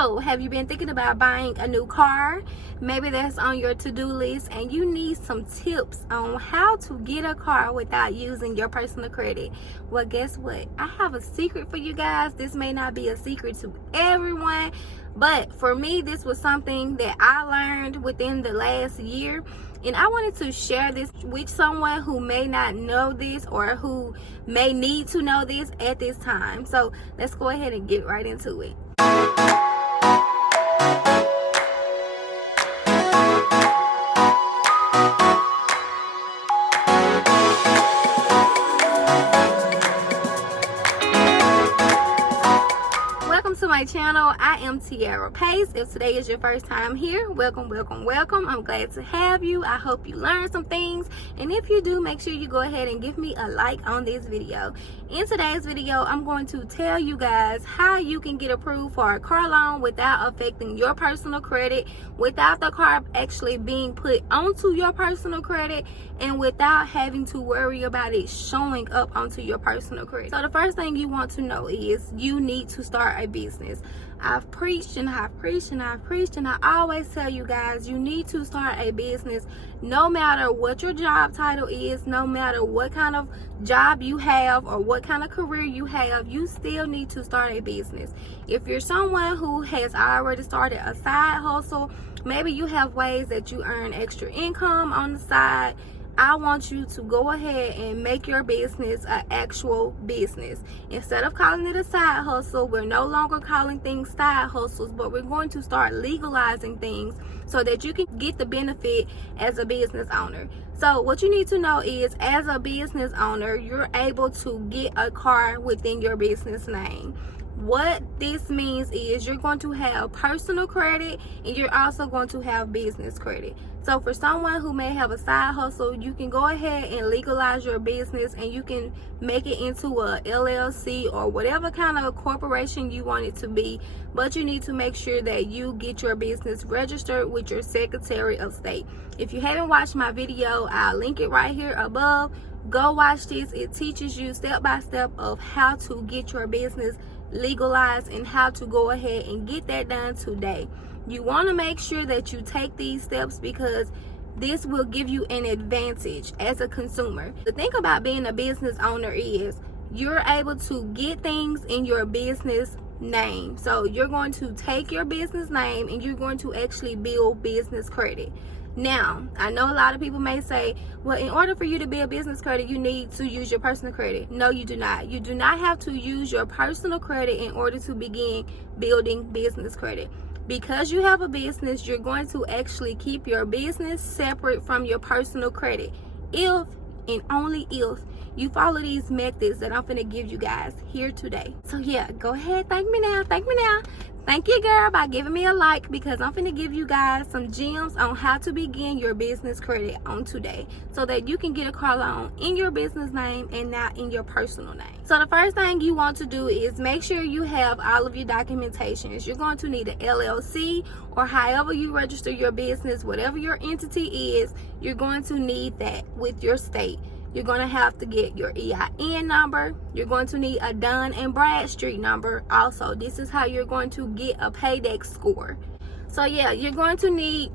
So, have you been thinking about buying a new car? Maybe that's on your to-do list and you need some tips on how to get a car without using your personal credit. Well, guess what? I have a secret for you guys. This may not be a secret to everyone, but for me, this was something that I learned within the last year. And I wanted to share this with someone who may not know this or who may need to know this at this time. So let's go ahead and get right into it. Welcome to my channel. I am Tiara Pace. If today is your first time here, welcome. I'm glad to have you. I hope you learned some things, and if you do, make sure you go ahead and give me a like on this video. In today's video, I'm going to tell you guys how you can get approved for a car loan without affecting your personal credit, without the car actually being put onto your personal credit, and without having to worry about it showing up onto your personal credit. So the first thing you want to know is you need to start a business. I've preached and I always tell you guys, you need to start a business no matter what your job title is, no matter what kind of job you have or what kind of career you have, you still need to start a business. If you're someone who has already started a side hustle, maybe you have ways that you earn extra income on the side, I want you to go ahead and make your business an actual business. Instead of calling it a side hustle, we're no longer calling things side hustles, but we're going to start legalizing things so that you can get the benefit as a business owner. So what you need to know is, as a business owner, you're able to get a car within your business name. What this means is you're going to have personal credit and you're also going to have business credit. So for someone who may have a side hustle, you can go ahead and legalize your business and you can make it into a LLC or whatever kind of corporation you want it to be. But you need to make sure that you get your business registered with your Secretary of State. If you haven't watched my video, I'll link it right here above. Go watch this. It teaches you step by step of how to get your business legalized and how to go ahead and get that done today. You want to make sure that you take these steps because this will give you an advantage as a consumer. The thing about being a business owner is you're able to get things in your business name. So you're going to take your business name and you're going to actually build business credit. Now, I know a lot of people may say, well, in order for you to build business credit, you need to use your personal credit. No, you do not. You do not have to use your personal credit in order to begin building business credit. Because you have a business, you're going to actually keep your business separate from your personal credit if and only if you follow these methods that I'm going to give you guys here today. So yeah, go ahead, thank me now. Thank you, girl, by giving me a like, because I'm going to give you guys some gems on how to begin your business credit on today so that you can get a car loan in your business name and not in your personal name. So the first thing you want to do is make sure you have all of your documentations. You're going to need an LLC or however you register your business, whatever your entity is, you're going to need that with your state. You're going to have to get your EIN number. You're going to need a Dun and Bradstreet number. Also, this is how you're going to get a Paydex score. So yeah, you're going to need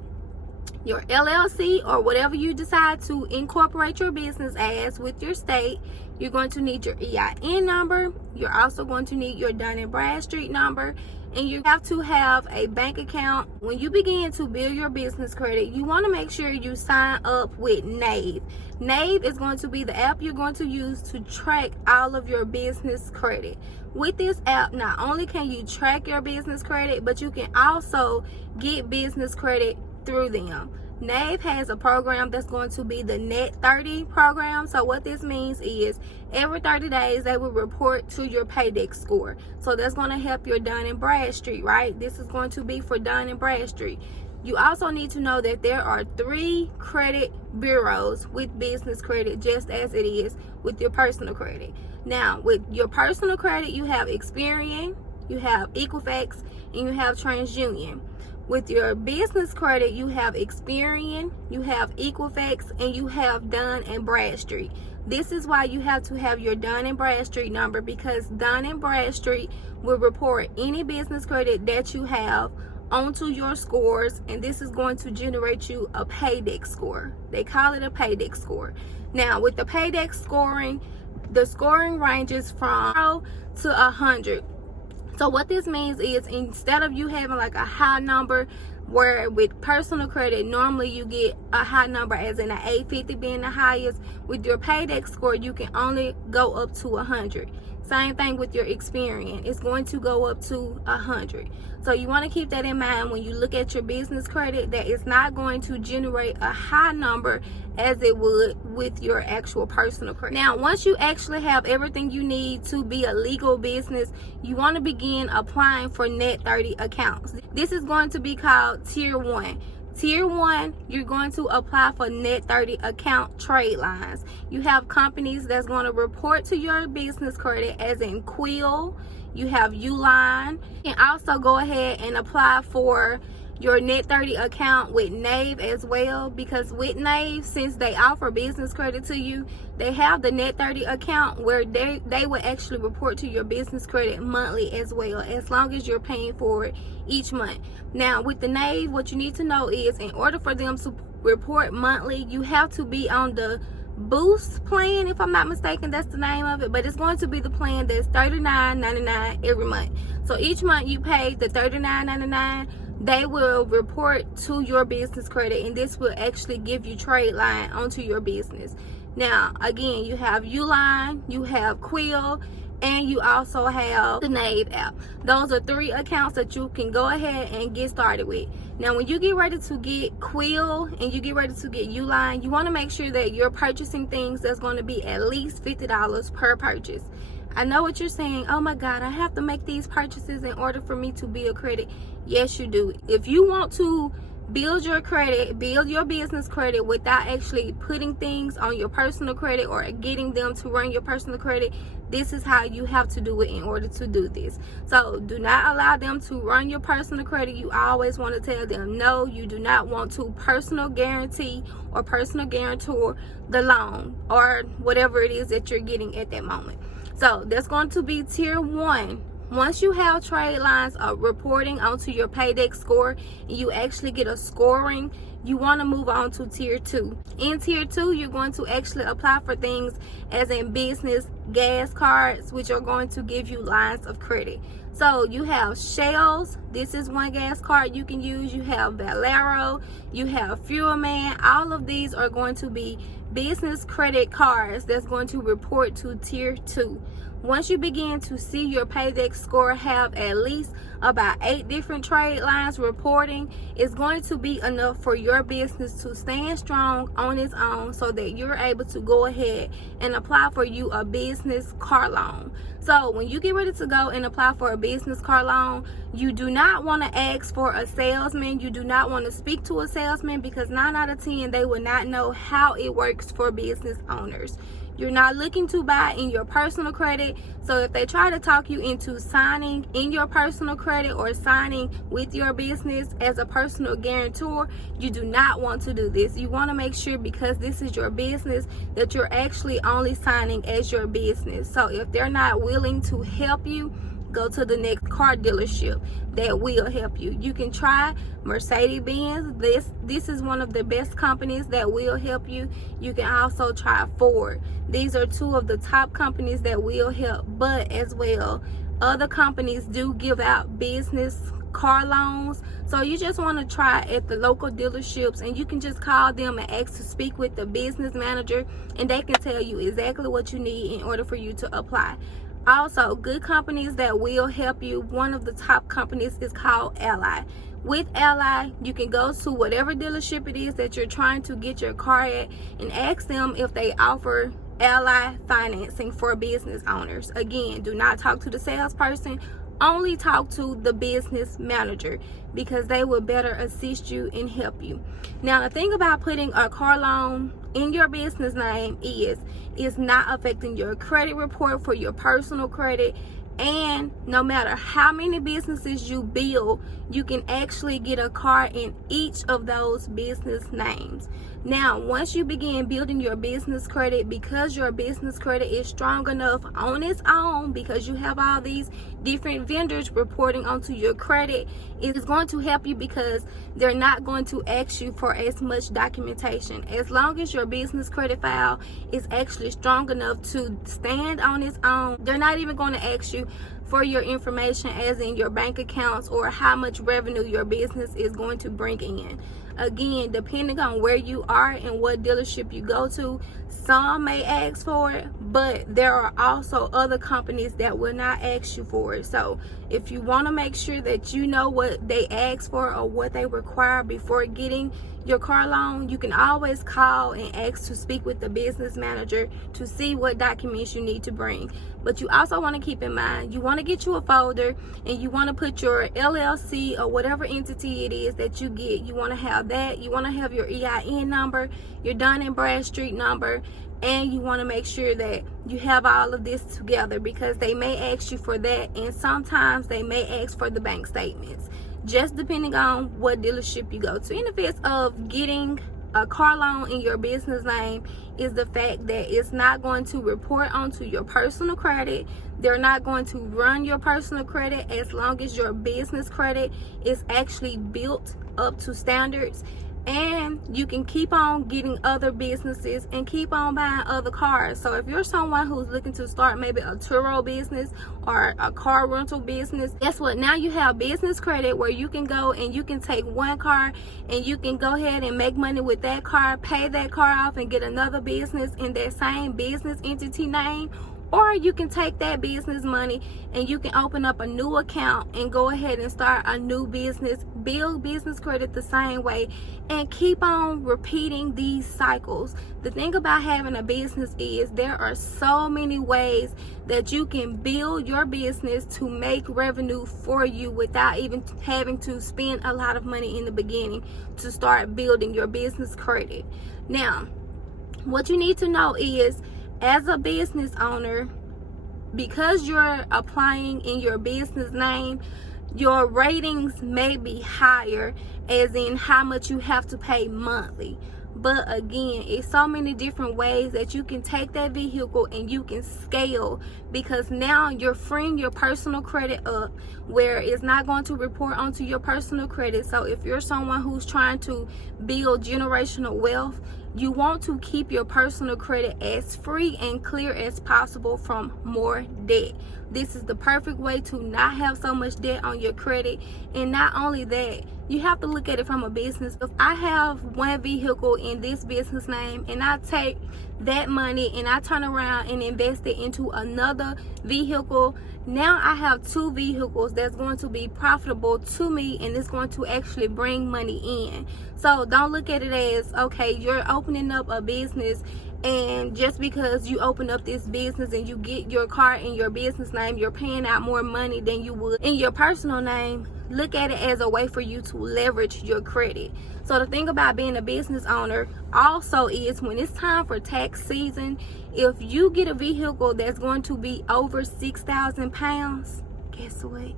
your LLC or whatever you decide to incorporate your business as with your state. You're going to need your EIN number. You're also going to need your Dun and Bradstreet number. And you have to have a bank account. When you begin to build your business credit, you want to make sure you sign up with Nave. Nave is going to be the app you're going to use to track all of your business credit. With this app, not only can you track your business credit, but you can also get business credit through them. Nave has a program that's going to be the Net 30 program. So what this means is every 30 days they will report to your Paydex Score. So that's going to help your Dun and Bradstreet, right? This is going to be for Dun and Bradstreet. You also need to know that there are 3 credit bureaus with business credit, just as it is with your personal credit. Now, with your personal credit, you have Experian, you have Equifax, and you have TransUnion. With your business credit, you have Experian, you have Equifax, and you have Dun and Bradstreet. This is why you have to have your Dun and Bradstreet number, because Dun and Bradstreet will report any business credit that you have onto your scores, and this is going to generate you a Paydex score. They call it a Paydex score. Now, with the Paydex scoring, the scoring ranges from 0 to 100. So what this means is, instead of you having like a high number, where with personal credit normally you get a high number as in an 850 being the highest, with your Paydex score you can only go up to 100. Same thing with your Experian, it's going to go up to 100. So you want to keep that in mind when you look at your business credit, that it's not going to generate a high number as it would with your actual personal credit. Now, once you actually have everything you need to be a legal business, you want to begin applying for Net 30 accounts. This is going to be called Tier 1. Tier 1, you're going to apply for Net 30 account trade lines. You have companies that's going to report to your business credit, as in Quill, you have Uline. You can also go ahead and apply for your Net 30 account with Nave as well, because with Nave, since they offer business credit to you, they have the Net 30 account where they will actually report to your business credit monthly as well, as long as you're paying for it each month. Now, with the Nave, what you need to know is, in order for them to report monthly, you have to be on the Boost plan, if I'm not mistaken, that's the name of it, but it's going to be the plan that's $39.99 every month. So each month you pay the $39.99, they will report to your business credit, and this will actually give you trade line onto your business. Now, again, you have Uline, you have Quill, and you also have the Nave app. Those are 3 accounts that you can go ahead and get started with. Now, when you get ready to get Quill and you get ready to get Uline, you want to make sure that you're purchasing things that's going to be at least $50 per purchase. I know what you're saying. Oh my God, I have to make these purchases in order for me to build credit. Yes, you do. If you want to build your credit, build your business credit without actually putting things on your personal credit or getting them to run your personal credit, this is how you have to do it in order to do this. So do not allow them to run your personal credit. You always want to tell them no. You do not want to personal guarantee or personal guarantor the loan or whatever it is that you're getting at that moment. So that's going to be Tier 1. Once you have trade lines reporting onto your Paydex score and you actually get a scoring, you want to move on to Tier 2. In Tier 2, you're going to actually apply for things as in business gas cards, which are going to give you lines of credit. So you have Shells, this is one gas card you can use. You have Valero, you have Fuelman. All of these are going to be business credit cards that's going to report to Tier 2. Once you begin to see your Paydex score have at least about 8 different trade lines reporting, it's going to be enough for your business to stand strong on its own, so that you're able to go ahead and apply for you a business car loan. So when you get ready to go and apply for a business car loan, you do not want to ask for a salesman. You do not want to speak to a salesman, because 9 out of 10 they will not know how it works for business owners. You're not looking to buy in your personal credit. So if they try to talk you into signing in your personal credit or signing with your business as a personal guarantor, you do not want to do this. You want to make sure, because this is your business, that you're actually only signing as your business. So if they're not willing to help you, go to the next car dealership that will help you. You can try Mercedes-Benz. This is one of the best companies that will help you. You can also try Ford. These are 2 of the top companies that will help, but as well, other companies do give out business car loans. So you just want to try at the local dealerships, and you can just call them and ask to speak with the business manager, and they can tell you exactly what you need in order for you to apply. Also, good companies that will help you, one of the top companies is called Ally. With Ally, you can go to whatever dealership it is that you're trying to get your car at and ask them if they offer Ally financing for business owners. Again, do not talk to the salesperson. Only talk to the business manager, because they will better assist you and help you. Now, the thing about putting a car loan in your business name is it's not affecting your credit report for your personal credit. And no matter how many businesses you build, you can actually get a car in each of those business names. Now, once you begin building your business credit, because your business credit is strong enough on its own, because you have all these different vendors reporting onto your credit, it is going to help you because they're not going to ask you for as much documentation. As long as your business credit file is actually strong enough to stand on its own, they're not even going to ask you for your information, as in your bank accounts or how much revenue your business is going to bring in. Again, depending on where you are and what dealership you go to, some may ask for it, but there are also other companies that will not ask you for it. So if you want to make sure that you know what they ask for or what they require before getting your car loan, you can always call and ask to speak with the business manager to see what documents you need to bring. But you also want to keep in mind, you want to get you a folder and you want to put your LLC or whatever entity it is that you get. You want to have that. You want to have your EIN number, your Dun and Bradstreet number, and you want to make sure that you have all of this together, because they may ask you for that, and sometimes they may ask for the bank statements, just depending on what dealership you go to. Benefits of getting a car loan in your business name is the fact that it's not going to report onto your personal credit. They're not going to run your personal credit as long as your business credit is actually built up to standards. And you can keep on getting other businesses and keep on buying other cars. So if you're someone who's looking to start maybe a Turo business or a car rental business, guess what? Now you have business credit where you can go and you can take one car and you can go ahead and make money with that car, pay that car off, and get another business in that same business entity name. Or you can take that business money and you can open up a new account and go ahead and start a new business, build business credit the same way, and keep on repeating these cycles. The thing about having a business is there are so many ways that you can build your business to make revenue for you without even having to spend a lot of money in the beginning to start building your business credit. Now, what you need to know is, as a business owner, because you're applying in your business name, your ratings may be higher, as in how much you have to pay monthly. But again, it's so many different ways that you can take that vehicle and you can scale, because now you're freeing your personal credit up where it's not going to report onto your personal credit. So if you're someone who's trying to build generational wealth, you want to keep your personal credit as free and clear as possible from more debt. This is the perfect way to not have so much debt on your credit. And not only that, you have to look at it from a business. If I have one vehicle in this business name and I take that money and I turn around and invest it into another vehicle, now I have two vehicles that's going to be profitable to me, and it's going to actually bring money in. So don't look at it as, okay, you're opening up a business, and just because you open up this business and you get your car in your business name, you're paying out more money than you would in your personal name. Look at it as a way for you to leverage your credit. So the thing about being a business owner also is, when it's time for tax season, if you get a vehicle that's going to be over 6,000 pounds, guess what?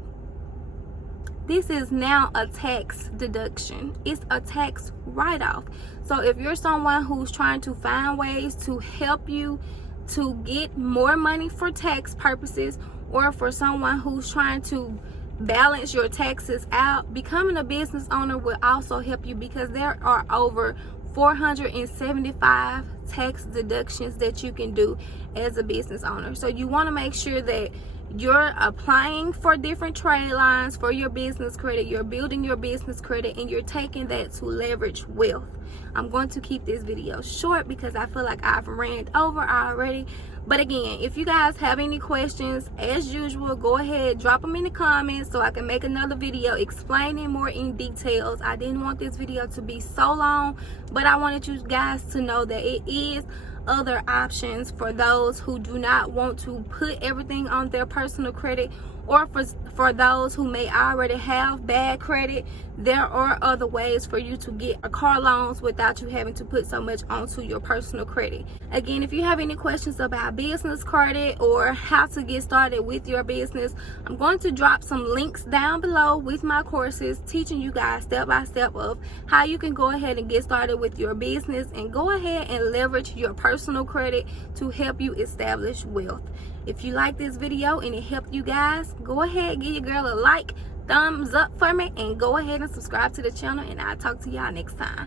This is now a tax deduction. It's a tax write-off. So if you're someone who's trying to find ways to help you to get more money for tax purposes, or for someone who's trying to balance your taxes out, becoming a business owner will also help you, because there are over 475 tax deductions that you can do as a business owner. So you want to make sure that you're applying for different trade lines for your business credit, you're building your business credit, and you're taking that to leverage wealth. I'm going to keep this video short because I feel like I've ran over already. But again, if you guys have any questions, as usual, go ahead, drop them in the comments so I can make another video explaining more in details. I didn't want this video to be so long, but I wanted you guys to know that it is other options for those who do not want to put everything on their personal credit, or for those who may already have bad credit, there are other ways for you to get car loans without you having to put so much onto your personal credit. Again, if you have any questions about business credit or how to get started with your business, I'm going to drop some links down below with my courses teaching you guys step by step of how you can go ahead and get started with your business and go ahead and leverage your personal credit to help you establish wealth. If you like this video and it helped you guys, go ahead, give your girl a like, thumbs up for me, and go ahead and subscribe to the channel, and I'll talk to y'all next time.